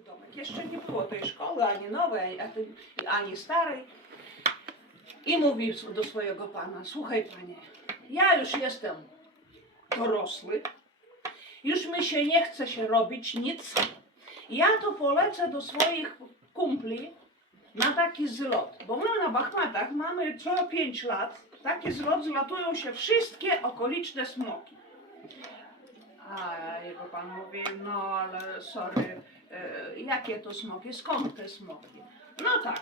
domek. Jeszcze nie było tej szkoły, ani nowej, ani starej. I mówi do swojego pana, słuchaj panie, ja już jestem dorosły, już mi się nie chce się robić nic. Ja to polecę do swoich kumpli na taki zlot, bo my na Bachmatach mamy co 5 lat taki zlot, zlatują się wszystkie okoliczne smoki. A jego pan mówi, no ale sorry, e, jakie to smoki, skąd te smoki? No tak,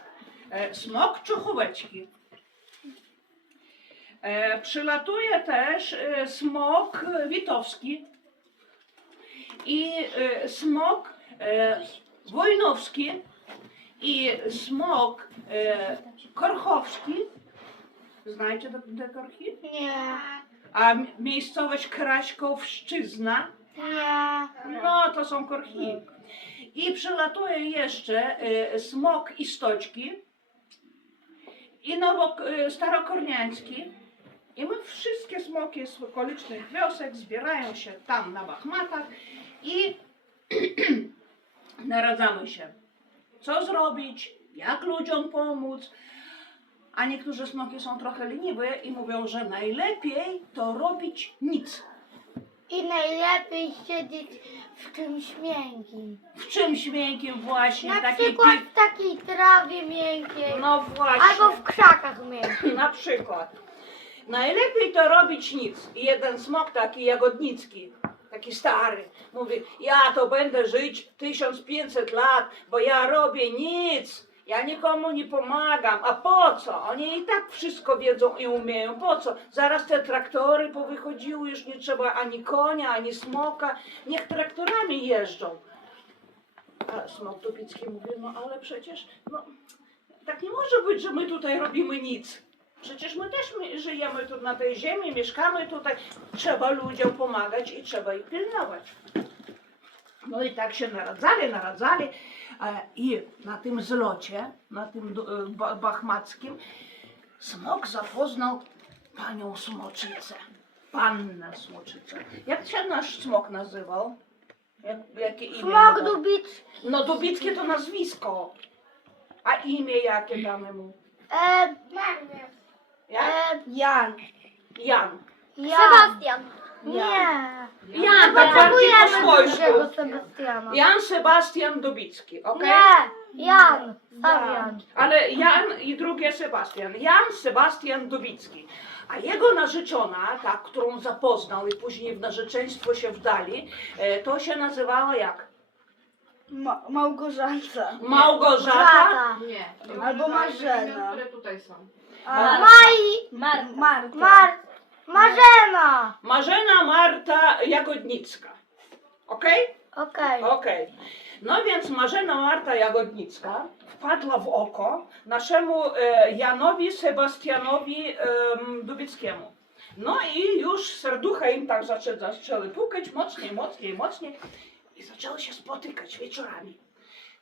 e, smok czuchóweczki. E, przylatuje też e, smok witowski i e, smok e, wojnowski i smok e, korchowski. Znacie te, te korki? Nie. A mi- miejscowość Kraśkowszczyzna, No to są korki. I przylatuje jeszcze e, smok istoczki i nowo, e, starokorniański. I my wszystkie smoki z okolicznych wiosek zbierają się tam na Bachmatach i naradzamy się, co zrobić, jak ludziom pomóc. A niektóre smoki są trochę leniwe i mówią, że najlepiej to robić nic. I najlepiej siedzieć w czymś miękkim. W czymś miękkim właśnie, Na takiej przykład pi- w takiej trawie miękkiej. No właśnie. Albo w krzakach miękkich. Na przykład. Najlepiej to robić nic. I jeden smok taki jagodnicki, taki stary, mówi, ja to będę żyć 1500 lat, bo ja robię nic. Ja nikomu nie pomagam. A po co? Oni i tak wszystko wiedzą i umieją. Po co? Zaraz te traktory powychodziły, już nie trzeba ani konia, ani smoka. Niech traktorami jeżdżą. A smok Tupicki mówi, no ale przecież, no, tak nie może być, że my tutaj robimy nic. Przecież my też my żyjemy tu na tej ziemi, mieszkamy tutaj. Trzeba ludziom pomagać i trzeba ich pilnować. No i tak się naradzali, naradzali. I na tym zlocie, na tym e, ba- bachmackim, smok zapoznał panią smoczycę. Pannę smoczycę. Jak się nasz smok nazywał? Jak, jakie imię? Smok mu dał? dubic. No Dubickie to nazwisko. A imię jakie damy mu? E, Jak? e, Jan. Jan. Jan. Sebastian. Nie. Jan, tak bardziej po Potrzebujemy swojsku. drugiego Sebastiana. Jan Sebastian Dubicki, ok? Nie. Jan. Fabian. Ale Jan i drugie Sebastian. Jan Sebastian Dubicki. A jego narzeczona, ta, którą zapoznał i później w narzeczeństwo się wdali, e, to się nazywała jak? Ma Małgorzata. Małgorzata. Nie. Albo Marzena. które tutaj są. A, Mai. Marta. Marta. Mar. Marzena. Marzena Marta Jagodnicka. Okej? Okej. Okej. No więc Marzena Marta Jagodnicka wpadła w oko naszemu e, Janowi Sebastianowi em, Dubickiemu. No i już serducha im tak zaczę, zaczęły pukać mocniej, mocniej, mocniej i zaczęły się spotykać wieczorami.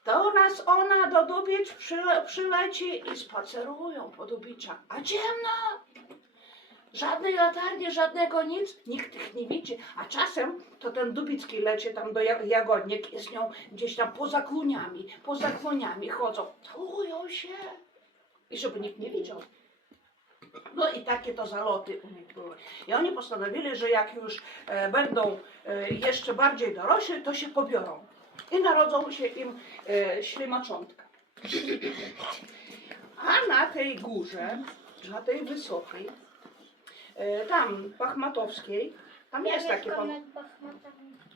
To raz ona do Dubic przyle, przyleci i spacerują po Dubiczach. A ciemno! Żadnej latarni, żadnego nic, nikt ich nie widzi. A czasem to ten Dubicki leci tam do Ja- Jagodnik i z nią gdzieś tam poza kluniami, poza kluniami chodzą. Całują się. I żeby nikt nie widział. No i takie to zaloty u nich były. I oni postanowili, że jak już e, będą e, jeszcze bardziej dorośli, to się pobiorą. I narodzą się im e, ślimaczątka. A na tej górze, na tej wysokiej, e, tam Bachmatowskiej, tam jest takie pan...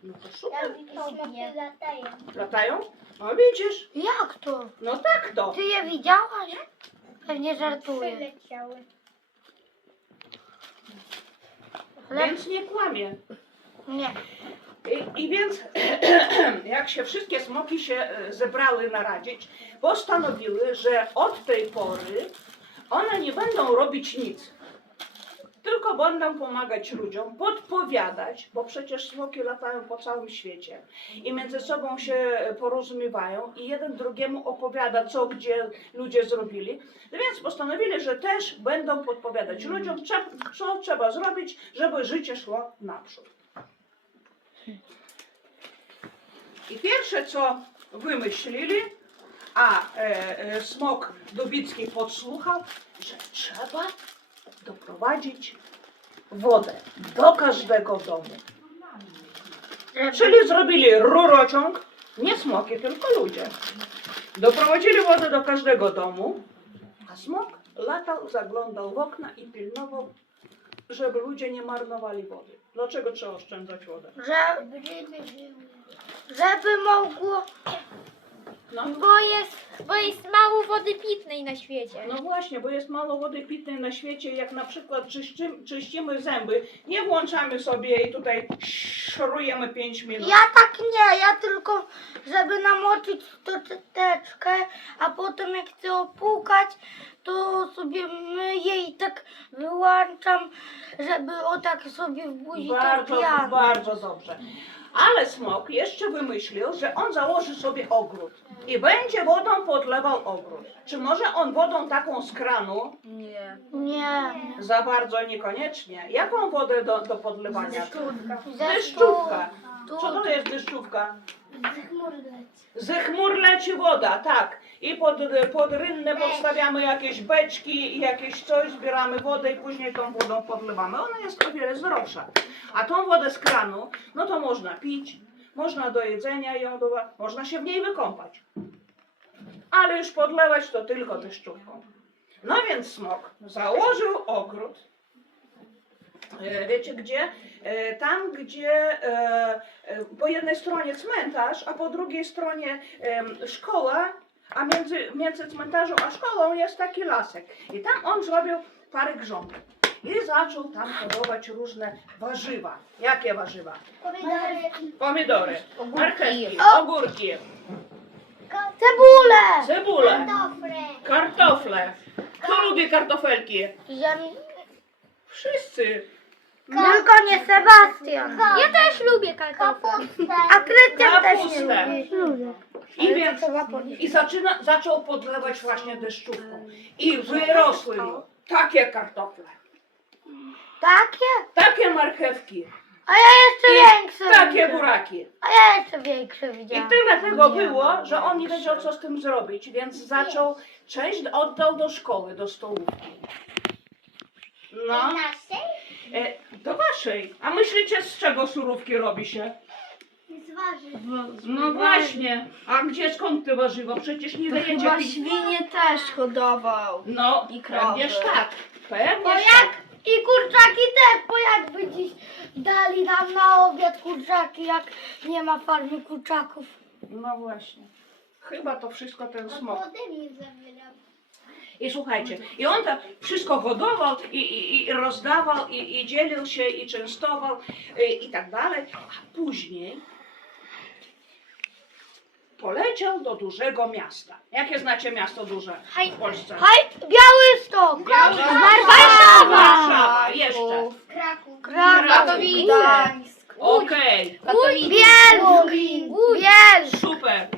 No to super. Latają? No widzisz, Jak to? no tak to. Ty je widziałaś? Pewnie żartuję. Ale Więc nie kłamie. nie. I, I więc jak się wszystkie smoki się e, zebrały naradzić, postanowiły, że od tej pory one nie będą robić nic. Tylko będą pomagać ludziom, podpowiadać, bo przecież smoki latają po całym świecie i między sobą się porozumiewają i jeden drugiemu opowiada, co gdzie ludzie zrobili. Więc postanowili, że też będą podpowiadać ludziom, co trzeba zrobić, żeby życie szło naprzód. I pierwsze, co wymyślili, a e, e, smok Dubicki podsłuchał, że trzeba doprowadzić wodę do każdego domu. Czyli zrobili rurociąg, nie smoki, tylko ludzie. Doprowadzili wodę do każdego domu, a smok latał, zaglądał w okna i pilnował, żeby ludzie nie marnowali wody. Dlaczego trzeba oszczędzać wodę? Że, żeby mogło, No, Bo jest, bo jest mało wody pitnej na świecie. no właśnie, bo jest mało wody pitnej na świecie, jak na przykład czyścimy, czyścimy zęby, nie włączamy sobie i tutaj szorujemy 5 minut. ja tak nie, ja tylko, żeby namoczyć to czyteczkę, a potem jak chcę opłukać, to sobie myję i tak wyłączam, żeby o tak sobie w buzi Bardzo, piano. bardzo dobrze. Ale smok jeszcze wymyślił, że on założy sobie ogród i będzie wodą podlewał ogród. Czy może on wodą taką z kranu? Nie. Nie. Za bardzo niekoniecznie. Jaką wodę do, do podlewania? Deszczówka. Co to jest deszczówka? z chmur leci. Ze chmur leci woda, tak. I pod, pod rynnę podstawiamy jakieś beczki jakieś coś, zbieramy wodę i później tą wodą podlewamy. Ona jest o wiele zdrowsza. A tą wodę z kranu, no to można pić, można do jedzenia ją, do, można się w niej wykąpać. Ale już podlewać to tylko deszczówką. No więc smok założył ogród. E, Wiecie gdzie? E, Tam, gdzie e, po jednej stronie cmentarz, a po drugiej stronie szkoła, a między, między cmentarzem a szkołą jest taki lasek. I tam on zrobił parę grządek. I zaczął tam hodować różne warzywa. Jakie warzywa? Pomidory, marchewki, ogórki, Cebulę! cebulę, kartofle. Kto lubi kartofelki? Wszyscy. Tylko nie Sebastian. Ja też lubię kartofle. A Krystian też nie Kapustę. lubi. I więc i zaczyna, zaczął podlewać właśnie deszczówką. I wyrosły mu takie kartofle, Takie? takie marchewki, A ja jeszcze i większe takie buraki. A ja jeszcze większe I widziałam. tyle tego było, że on nie wiedział, co z tym zrobić, więc zaczął, część oddał do szkoły, do stołówki. No, e, do waszej. A myślicie, z czego surówki robi się? No właśnie. A gdzie, skąd te warzywa? Przecież nie dajecie Chyba świnie też hodował. No, I krowy. pewnież tak. Pewnież Bo tak. jak i kurczaki też, bo jakby dziś dali nam na obiad kurczaki, jak nie ma farmy kurczaków. No właśnie. Chyba to wszystko ten smok. I słuchajcie, i on tak wszystko hodował i, i, i rozdawał i, i dzielił się i częstował i, i tak dalej. A później poleciał do dużego miasta. Jakie znacie miasto duże w Polsce? Haj, Białystok! Białystok. Warszawa! Warszawa, jeszcze. Kraków! Gdańsk. Okej, Bielsk! Bielsk! super.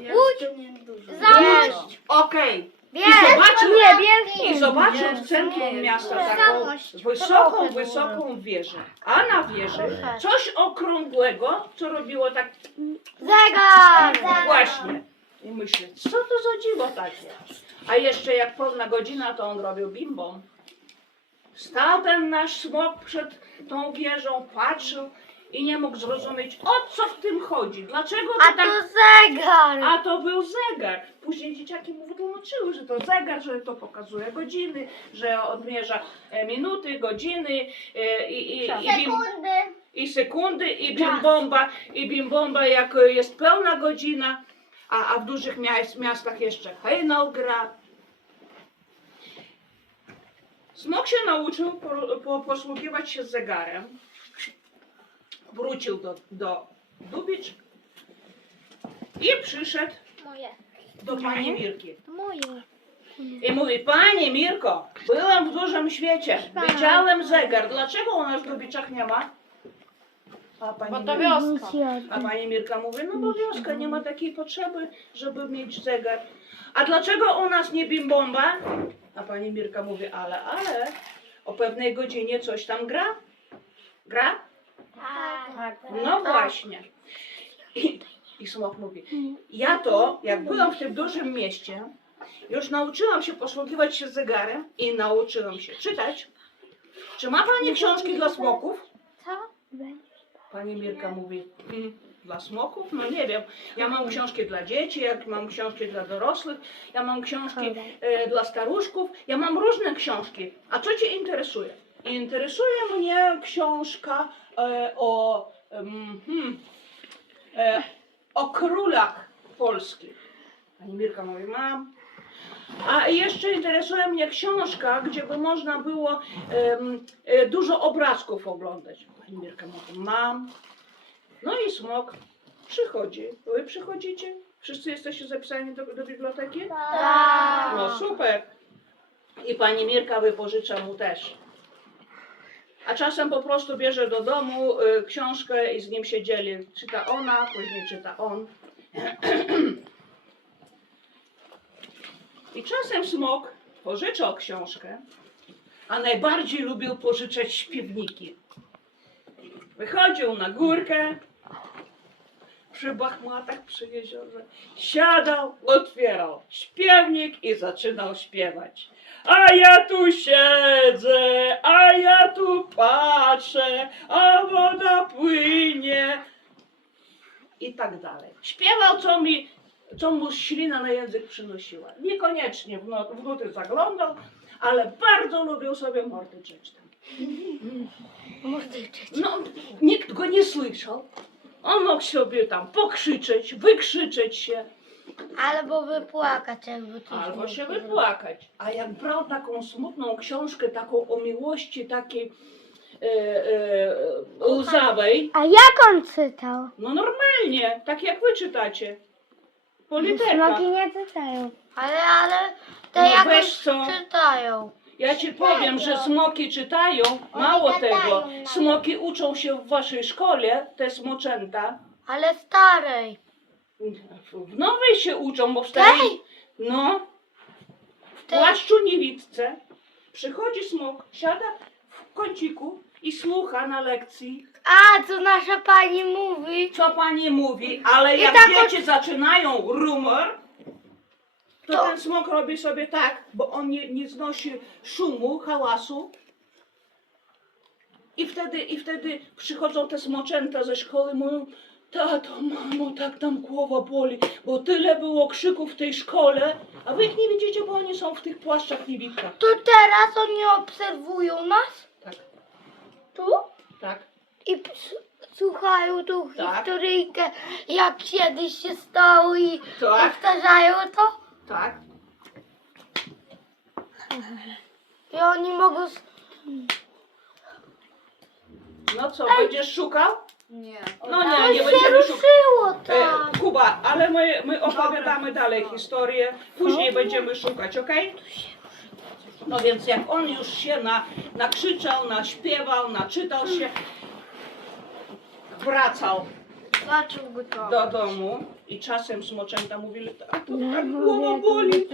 Dużo. Zamość! Okej. I Bielsk! zobaczył, Nie! I zobaczył w centrum miasta taką wysoką, wysoką wieżę. A na wieży coś okrągłego, co robiło tak Zegar! właśnie. I myślę, co to za dziwo takie? A jeszcze jak pełna godzina, to on robił bimbom. Stał ten nasz smok przed tą wieżą, patrzył i nie mógł zrozumieć, o co w tym chodzi. Dlaczego to A tak to zegar! a to był zegar. Później dzieciaki mu wytłumaczyły, że to zegar, że to pokazuje godziny, że odmierza e, minuty, godziny e, i, i, i, bim, i sekundy i bim bomba, i bim bomba jak e, jest pełna godzina, a, a w dużych miast, miastach jeszcze hejnał gra. Smok się nauczył po, po, posługiwać się zegarem. Wrócił do, do Dubicz i przyszedł Moje. do pani Mirki. Moje. I mówi, Panie Mirko, byłem w dużym świecie, widziałem zegar. Dlaczego u nas w Dubiczach nie ma? A pani, Bo to Mirka, wioska. a pani Mirka mówi, no bo wioska, nie ma takiej potrzeby, żeby mieć zegar. A dlaczego u nas nie bimbomba? A pani Mirka mówi, ale, ale, o pewnej godzinie coś tam gra. Gra? Tak. No właśnie. I I smok mówi, ja to, jak byłam w tym dużym mieście, już nauczyłam się posługiwać się zegarem i nauczyłam się czytać. Czy ma pani książki dla smoków? Co? Pani Mirka mówi, "Mm, dla smoków? No nie wiem. Ja mam książki dla dzieci, jak mam książki dla dorosłych, ja mam książki e, dla staruszków, ja mam różne książki. A co Cię interesuje? Interesuje mnie książka e, o, em, hmm, e, o królach polskich. Pani Mirka mówi, mam. A jeszcze interesuje mnie książka, gdzie by można było em, e, dużo obrazków oglądać. Pani Mirka mówi, mam. No i smok przychodzi. Wy przychodzicie? Wszyscy jesteście zapisani do, do biblioteki? Tak. No super. I pani Mirka wypożycza mu też. A czasem po prostu bierze do domu y, książkę i z nim się dzieli. Czyta ona, później czyta on. I czasem smok pożyczał książkę, a najbardziej lubił pożyczać śpiewniki. Wychodził na górkę przy bachmatach przy jeziorze, siadał, otwierał śpiewnik i zaczynał śpiewać. A ja tu siedzę, a ja tu patrzę, a woda płynie. I tak dalej. Śpiewał, co mi, co mu ślina na język przynosiła. Niekoniecznie w, no, w nuty zaglądał, ale bardzo lubił sobie mordyczeć tam. No, nikt go nie słyszał. On mógł sobie tam pokrzyczeć, wykrzyczeć się, Albo wypłakać, jakby coś albo się wypłakać. A jak brał taką smutną książkę, taką o miłości takiej łzawej, A jak on czytał? no normalnie, tak jak wy czytacie. Po literkach. Smoki nie czytają. Ale, ale te No jakoś weź co. czytają. Ja ci powiem, że smoki czytają, mało tego, smoki uczą się w waszej szkole, te smoczęta. Ale starej. W nowej się uczą, bo w starej... Tej? No, w Tej? płaszczu niewidce przychodzi smok, siada w kąciku i słucha na lekcji, A, co nasza pani mówi. co pani mówi, ale I jak tak dzieci zaczynają rumor, to, To- ten smok robi sobie tak, bo on nie, nie znosi szumu, hałasu. I wtedy, I wtedy przychodzą te smoczęta ze szkoły, mówią, tato, mamo, tak nam głowa boli, bo tyle było krzyków w tej szkole, a wy ich nie widzicie, bo oni są w tych płaszczach niewidkach. To teraz oni obserwują nas tu tak. i słuchają tą Tak. historyjkę, jak kiedyś się stało i Tak. powtarzają to. Tak. I oni mogą... s- No co, będziesz szukał? Nie. No To nie, nie się będziemy szukać. ruszyło tam. E, Kuba, ale my, my opowiadamy dalej historię, później będziemy szukać, ok? No więc jak on już się na, nakrzyczał, naśpiewał, naczytał się, wracał Zaczął gotować. do domu i czasem smoczęta mówili, tato, tak głowa boli.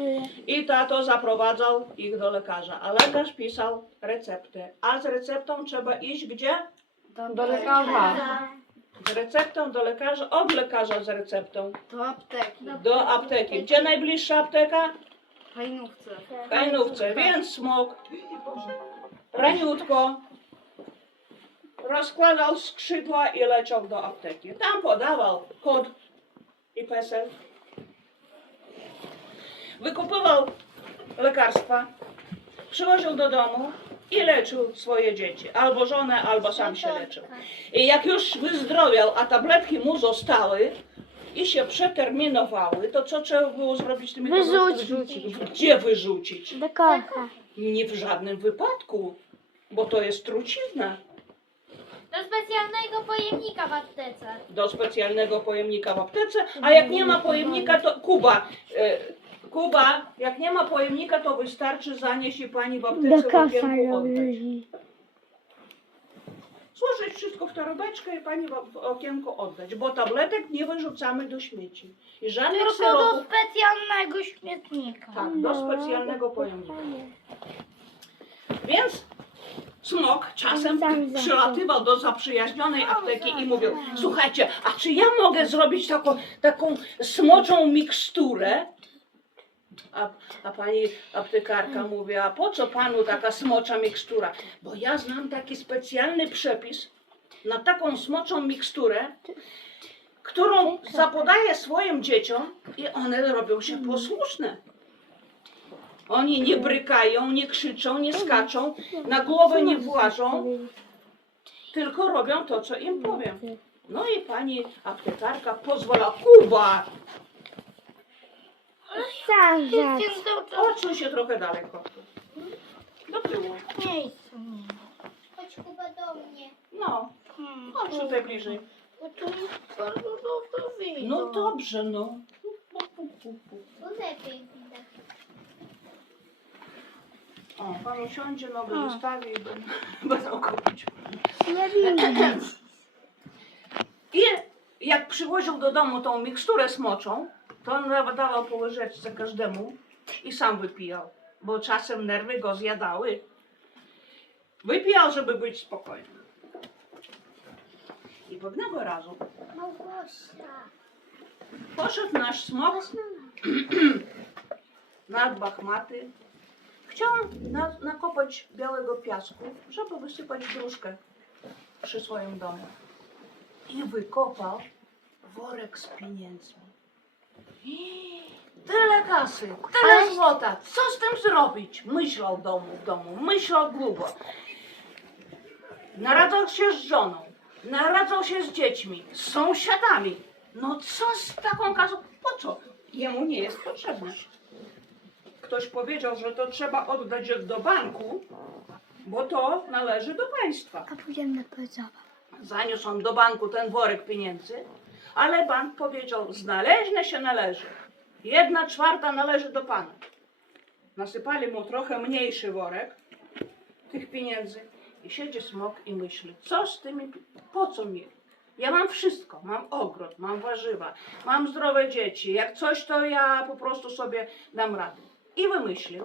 I tato zaprowadzał ich do lekarza, a lekarz pisał receptę. A z receptą trzeba iść gdzie? Do lekarza. Z receptą do lekarza, od lekarza z receptą Do apteki. do apteki. Gdzie najbliższa apteka? Hajnówce. W Kajnówce. Więc smok raniutko rozkładał skrzydła i leciał do apteki. Tam podawał kod i PESEL. Wykupywał lekarstwa, przywoził do domu i leczył swoje dzieci. Albo żonę, albo sam się leczył. I jak już wyzdrowiał, a tabletki mu zostały i się przeterminowały, to co trzeba było zrobić z tymi Wyrzucić. Gdzie wyrzucić? Do kosza. Nie w żadnym wypadku, bo to jest trucizna. Do specjalnego pojemnika w aptece. Do specjalnego pojemnika w aptece, a jak nie ma pojemnika, to Kuba. E, Kuba, jak nie ma pojemnika, to wystarczy zanieść je pani w Do aptece w kosza oddać. wrzuci. Złożyć wszystko w torebeczkę i pani w okienko oddać, bo tabletek nie wyrzucamy do śmieci. I żadnych Tylko do syropów. specjalnego śmietnika. Tak, do specjalnego pojemnika. Więc Smok czasem przylatywał do zaprzyjaźnionej apteki i mówił, słuchajcie, a czy ja mogę zrobić taką, taką smoczą miksturę? A, a pani aptekarka mówi, a po co panu taka smocza mikstura? Bo ja znam taki specjalny przepis na taką smoczą miksturę, którą zapodaję swoim dzieciom i one robią się posłuszne. Oni nie brykają, nie krzyczą, nie skaczą, na głowę nie włażą, tylko robią to, co im powiem. No i pani aptekarka pozwala, Kuba, Sam za Jestem cały czas odsuń się trochę daleko. Do tyłu. w miejscu. nie. Chodź Kuba do mnie. No, Hmm, chodź tutaj bliżej. bo to bardzo dobrze wyjdzie. No dobrze, no. Tu lepiej widać. O, pan usiądzie, nogę A. wystawi i będą- będą kupić. Nie widzę. I jak przywoził do domu tą miksturę smoczą, to on dawał po łyżeczce każdemu i sam wypijał, bo czasem nerwy go zjadały. Wypijał, żeby być spokojny. I pewnego razu Małgosia. poszedł nasz smok nad Bachmaty. Chciał na, nakopać białego piasku, żeby wysypać gruszkę przy swoim domu. I wykopał worek z pieniędzmi. Tyle kasy, tyle złota. Co z tym zrobić? Myślał domu w domu, myślał długo. Naradzał się z żoną, naradzał się z dziećmi, z sąsiadami. No co z taką kasą? Po co? Jemu nie jest potrzebna. Ktoś powiedział, że to trzeba oddać do banku, bo to należy do państwa. A pójdziemy na. Zaniósł on do banku ten worek pieniędzy, ale bank powiedział, znaleźne się należy. Jedna czwarta należy do pana. Nasypali mu trochę mniejszy worek tych pieniędzy i siedzi smok i myśli, co z tymi, po co mi? Ja mam wszystko, mam ogród, mam warzywa, mam zdrowe dzieci, jak coś to ja po prostu sobie dam radę. I wymyślił,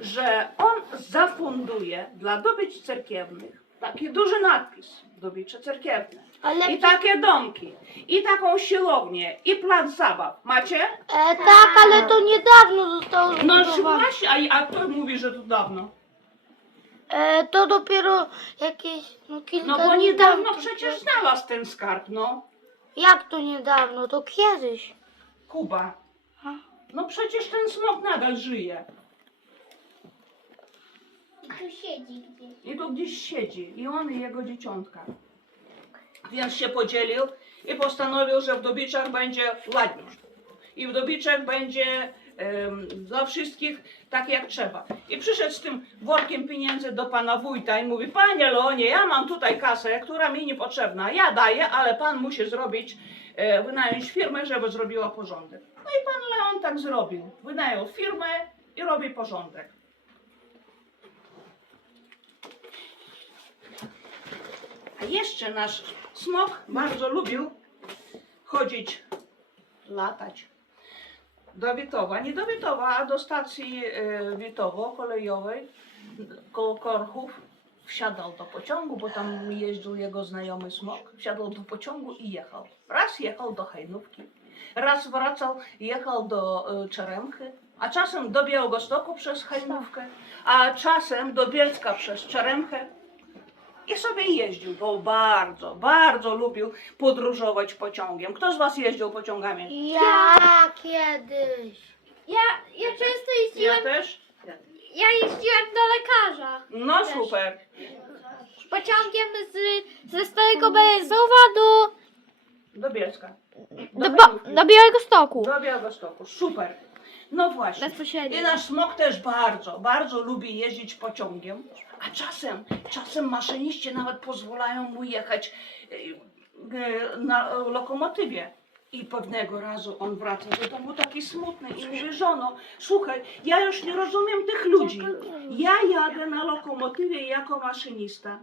że on zafunduje dla dobyć cerkiewnych taki duży nadpis, dobycze cerkiewne. Ale I takie domki, i taką siłownię, i plac zabaw. Macie? E, tak, ale to niedawno zostało No zbudowane. właśnie, a, a kto mówi, że to dawno? E, to dopiero jakieś, no kilka No bo dni niedawno temu. przecież znalazł ten skarb, no. Jak to niedawno? To kiedyś. Kuba. No przecież ten smok nadal żyje. I tu siedzi gdzieś. I tu gdzieś siedzi. I on i jego dzieciątka. Więc się podzielił i postanowił, że w Dobiczach będzie ładnie. I w Dobiczach będzie dla wszystkich tak jak trzeba. I przyszedł z tym workiem pieniędzy do pana wójta i mówi, panie Leonie, ja mam tutaj kasę, która mi niepotrzebna. Ja daję, ale pan musi zrobić, e, wynająć firmę, żeby zrobiła porządek. No i pan Leon tak zrobił. Wynajął firmę i robi porządek. A jeszcze nasz smok bardzo lubił chodzić, latać do Witowa. Nie do Witowa, a do stacji e, Witowo kolejowej koło Korchów. Wsiadał do pociągu, bo tam jeździł jego znajomy smok. Wsiadał do pociągu i jechał. Raz jechał do Hajnówki, raz wracał, jechał do e, Czeremchy, a czasem do Białegostoku przez Hajnówkę, a czasem do Bielska przez Czeremchę. I sobie jeździł, bo bardzo, bardzo lubił podróżować pociągiem. Kto z Was jeździł pociągami? Ja kiedyś. Ja, ja często Ja jeździłem, też? ja jeździłem do lekarza. No super. Pociągiem z, ze Starego Berezowa do, Do Bielska. do, Do, Bo- do Białegostoku. do Białegostoku. Super. No właśnie. Bezpośrednio. I nasz smok też bardzo, bardzo lubi jeździć pociągiem, a czasem, czasem maszyniści nawet pozwalają mu jechać e, e, na lokomotywie. I pewnego razu on wraca do domu taki smutny i mówi, żono, słuchaj, ja już nie rozumiem tych ludzi. Ja jadę na lokomotywie jako maszynista.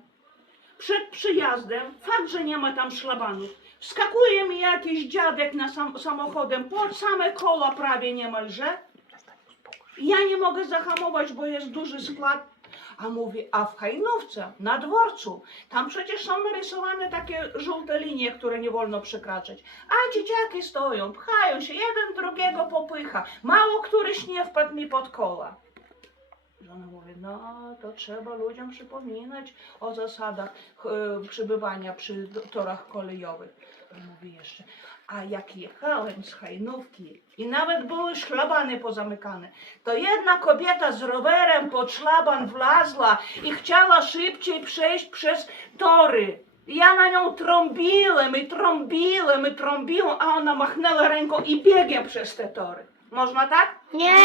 Przed przyjazdem, fakt, że nie ma tam szlabanów, wskakuje mi jakiś dziadek na sam, samochodem pod same koła prawie niemalże. Ja nie mogę zahamować, bo jest duży skład. A mówi, a w Hajnówce, na dworcu, tam przecież są narysowane takie żółte linie, które nie wolno przekraczać. A dzieciaki stoją, pchają się, jeden drugiego popycha. Mało któryś nie wpadł mi pod koła. Żona mówi, no to trzeba ludziom przypominać o zasadach e, przebywania przy torach kolejowych. Mówi jeszcze, a jak jechałem z Hajnówki i nawet były szlabany pozamykane, to jedna kobieta z rowerem pod szlaban wlazła i chciała szybciej przejść przez tory. Ja na nią trąbiłem i trąbiłem i trąbiłem, a ona machnęła ręką i biegiem przez te tory. Można tak? Nie!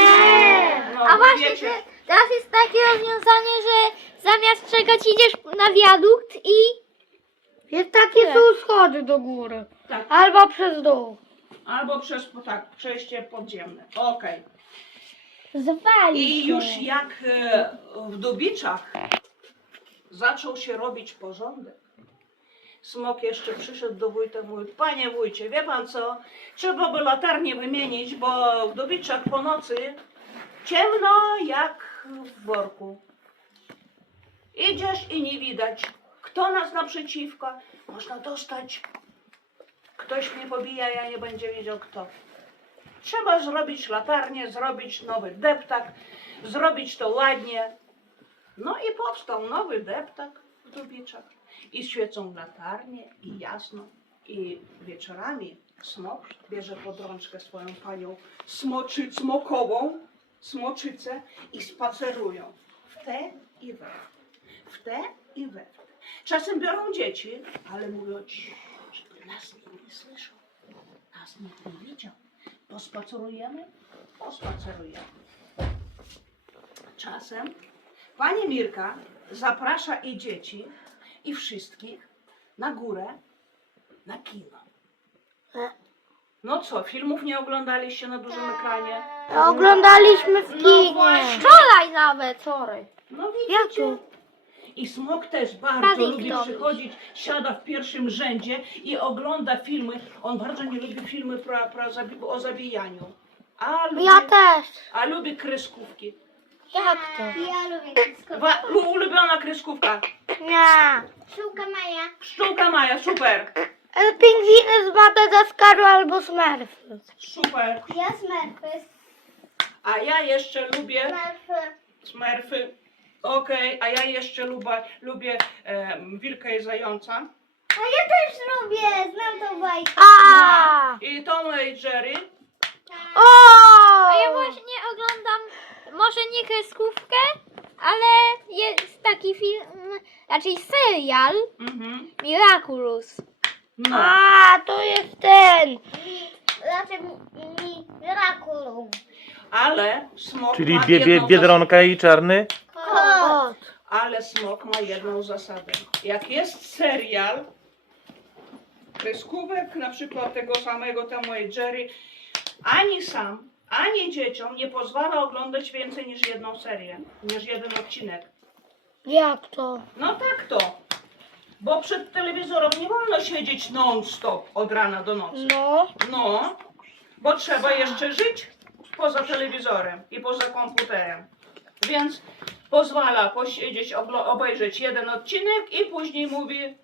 No, A właśnie wiecie. te, teraz jest takie rozwiązanie, że zamiast czekać idziesz na wiadukt i Jest takie są schody do góry. Tak. Albo przez dół. Albo przez tak, przejście podziemne. Okej. Zwali I się. już jak e, w Dubiczach zaczął się robić porządek. Smok jeszcze przyszedł do wójta i mówi, panie wójcie, wie pan co, trzeba by latarnię wymienić, bo w Dubiczach po nocy ciemno jak w worku. Idziesz i nie widać, kto nas naprzeciwko, można dostać, ktoś mnie pobija, ja nie będzie wiedział kto. Trzeba zrobić latarnię, zrobić nowy deptak, zrobić to ładnie. No i powstał nowy deptak w Dubiczach. I świecą latarnie, i jasno. I wieczorami smok bierze pod rączkę swoją panią smoczy, smokową, smoczycę i spacerują w te i we w te, i we. Czasem biorą dzieci, ale mówią, "Cii, żeby nas nikt nie słyszał, nas nikt nie widział. Pospacerujemy? Pospacerujemy. Czasem pani Mirka zaprasza i dzieci, i wszystkich na górę, na kino. No co, filmów nie oglądaliście na dużym ekranie? Oglądaliśmy w No kinie. właśnie. wczoraj nawet, sorry. No widzicie? I Smok też bardzo Paddington. lubi przychodzić, siada w pierwszym rzędzie i ogląda filmy. On bardzo nie lubi filmy pro, pro, zabi- o zabijaniu. A lubi, Ja też. a lubi kreskówki. Jak to? Ja lubię wszystko. Wa, lu- ulubiona kreskówka. Nie. Pszczółka Maja. Pszczółka Maja, super. E, Pingwiny z Madagaskaru albo Smurfy. Super. Ja Smurfy. A ja jeszcze lubię Smurfy. Smurfy. Okej, a ja jeszcze lubię, lubię e, Wilka i Zająca. A ja też lubię. Znam tą bajkę. A! I Tom i Jerry. O! A ja właśnie oglądam, może nie kreskówkę, ale jest taki film, raczej serial Mhm. Miraculous. No. A, to jest ten. Znaczy mi Miraculum. Ale smok Czyli ma bie, bie, jedną Biedronka i Czarny? Kot. Ale smok ma jedną zasadę. Jak jest serial, kreskówek na przykład tego samego Tomu i Jerry, ani sam, ani dzieciom nie pozwala oglądać więcej niż jedną serię, niż jeden odcinek. Jak to? No tak to. Bo przed telewizorem nie wolno siedzieć non-stop od rana do nocy. No. No, bo trzeba jeszcze żyć poza telewizorem i poza komputerem. Więc pozwala posiedzieć, obejrzeć jeden odcinek i później mówi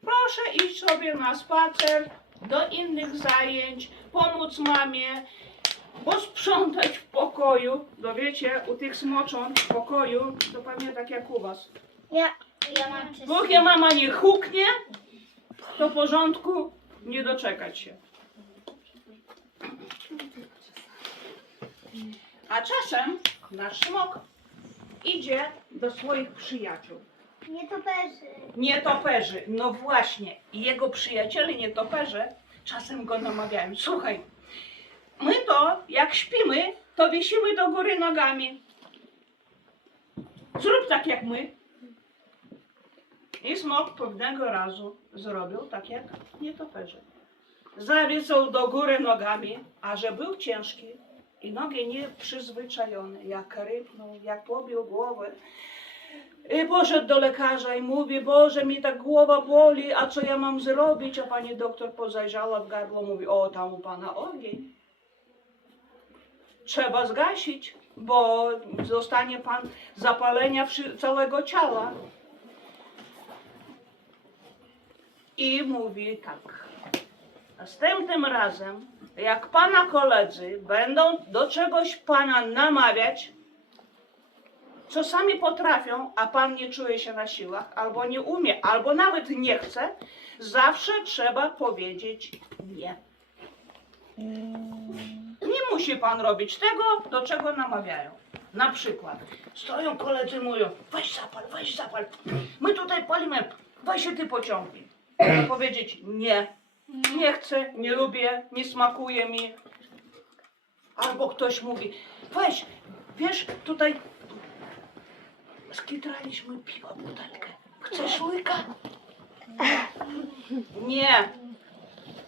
proszę iść sobie na spacer, do innych zajęć, pomóc mamie, posprzątać w pokoju. No wiecie, u tych smocząt w pokoju to pewnie tak jak u was. Nie. Ja mam. Póki mama nie huknie, to porządku nie doczekać się. A czasem nasz smok idzie do swoich przyjaciół. Nietoperzy. Nietoperzy, no właśnie, i jego przyjaciele nietoperze czasem go namawiają. Słuchaj, my to jak śpimy, to wisimy do góry nogami. Zrób tak jak my. I smok pewnego razu zrobił tak jak nietoperze. Zawisał do góry nogami, a że był ciężki i nogi nie przyzwyczajone, jak rypnął, jak pobił głowę, i poszedł do lekarza i mówi, Boże, mi tak głowa boli, a co ja mam zrobić? A pani doktor pozajrzała w gardło, mówi, o, tam u pana ogień. Trzeba zgasić. bo zostanie pan zapalenia całego ciała. I mówi tak. Następnym razem, jak pana koledzy będą do czegoś pana namawiać, co sami potrafią, a pan nie czuje się na siłach, albo nie umie, albo nawet nie chce, zawsze trzeba powiedzieć nie. Nie musi pan robić tego, do czego namawiają. Na przykład stoją koledzy mówią, weź zapal, weź zapal, my tutaj palimy, weź się ty pociągnij. Trzeba powiedzieć nie, nie chcę, nie lubię, nie smakuje mi. Albo ktoś mówi, weź, wiesz, tutaj skitraliśmy piwo butelkę. Chcesz łyka? Nie.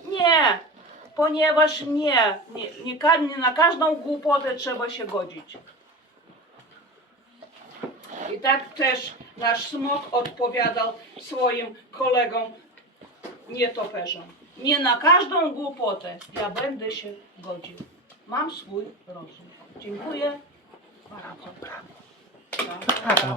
Nie. Ponieważ nie. Nie, nie na każdą głupotę trzeba się godzić. I tak też nasz smok odpowiadał swoim kolegom nietoperzom. Nie na każdą głupotę ja będę się godził. Mam swój rozum. Dziękuję bardzo. Brawo. Brawo. Brawo.